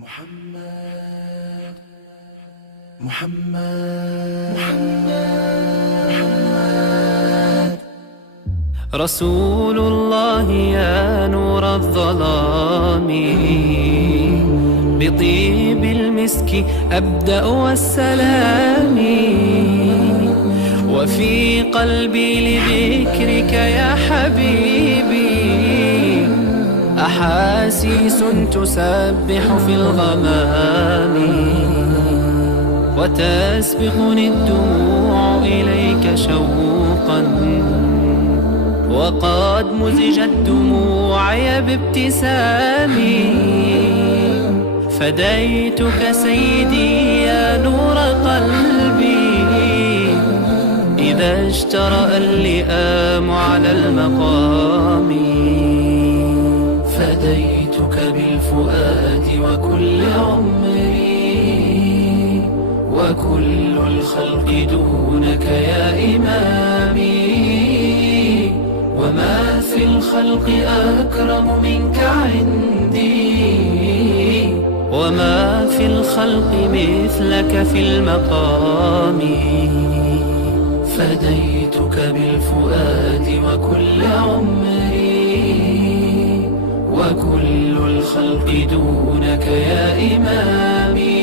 محمد محمد محمد رسول الله يا نور الظلام، بطيب المسك أبدأ والسلام، وفي قلبي لذكرك يا حبيبي أحاسيس تسبح في الغمام، وتسبقني الدموع إليك شوقا، وقد مزجت دموعي بابتسامي، فديتك سيدي يا نور قلبي إذا اشترأ اللئام على المقام، فديتك بالفؤاد وكل عمري، وكل الخلق دونك يا إمامي، وما في الخلق أكرم منك عندي، وما في الخلق مثلك في المقام، فديتك بالفؤاد وكل عمري، وكل الخلق دونك يا إمامي،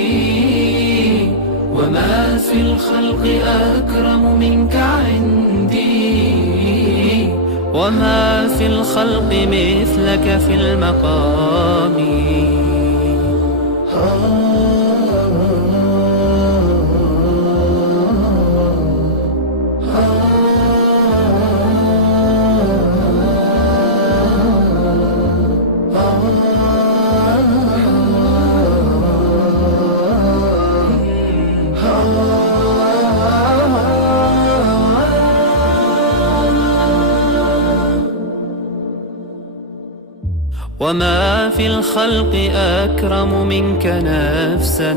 وما في الخلق أكرم منك عندي، وما في الخلق مثلك في المقام. وما في الخلق أكرم منك نفسا،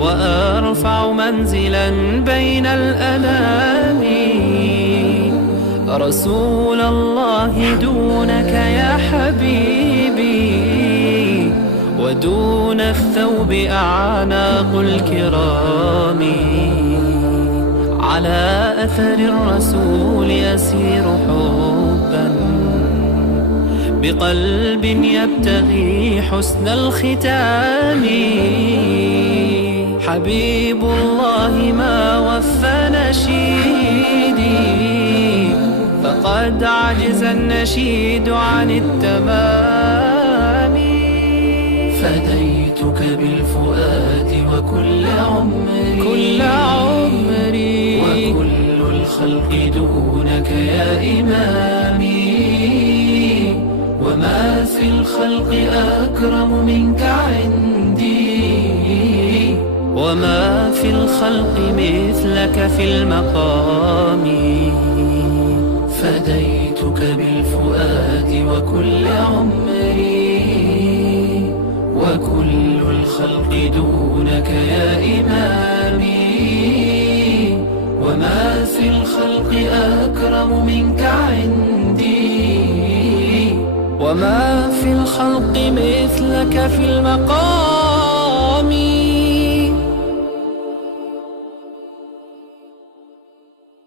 وأرفع منزلا بين الأنام، رسول الله دونك يا حبيبي، ودون الثوب أعناق الكرام، على أثر الرسول أسير حبا، بقلب يبتغي حسن الختام، حبيب الله ما وفى نشيدي، فقد عجز النشيد عن التمام، فديتك بالفؤاد وكل عمري، وكل الخلق دونك يا إمامي، وما في الخلق أكرم منك عندي، وما في الخلق مثلك في المقام، فديتك بالفؤاد وكل عمري، وكل الخلق دونك يا إمامي، وما في الخلق أكرم منك عندي، وما في الخلق مثلك في المقام.